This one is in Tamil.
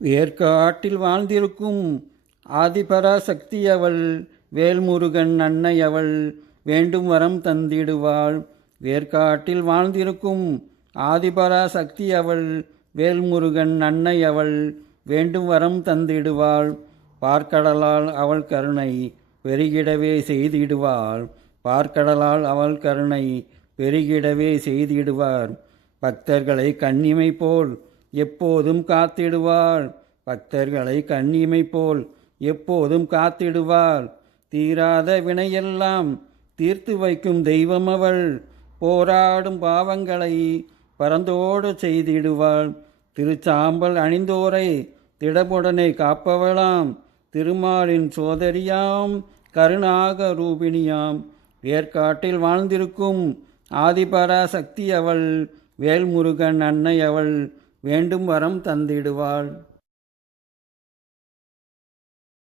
வேர்க்காட்டில் வாழ்ந்திருக்கும் ஆதிபராசக்தி அவள், வேல்முருகன் அன்னை அவள், வேண்டும் வரம் தந்திடுவாள். வேர்க்காட்டில் வாழ்ந்திருக்கும் ஆதிபராசக்தி அவள், வேல்முருகன் அன்னை அவள், வேண்டும் வரம் தந்திடுவாள். பார்க்கடலால் அவள் கருணை பெருகிடவே செய்திடுவாள். பார்க்கடலால் அவள் கருணை பெருகிடவே செய்திடுவார். பக்தர்களை கண்ணிமை போல் எப்போதும் காத்திடுவாள். பக்தர்களை கண்ணிமை போல் எப்போதும் காத்திடுவாள். தீராத வினையெல்லாம் தீர்த்து வைக்கும் தெய்வம் அவள், போராடும் பாவங்களை பரந்தோடு செய்திடுவாள். திருச்சாம்பல் அணிந்தோரை திடமுடனே காப்பவளாம், திருமாலின் சோதரியாம், கருணாக ரூபிணியாம். வேர்க்காட்டில் வாழ்ந்திருக்கும் ஆதிபராசக்தி அவள், வேல்முருகன் அன்னை அவள், வேண்டும் வரம் தந்திடுவாள்.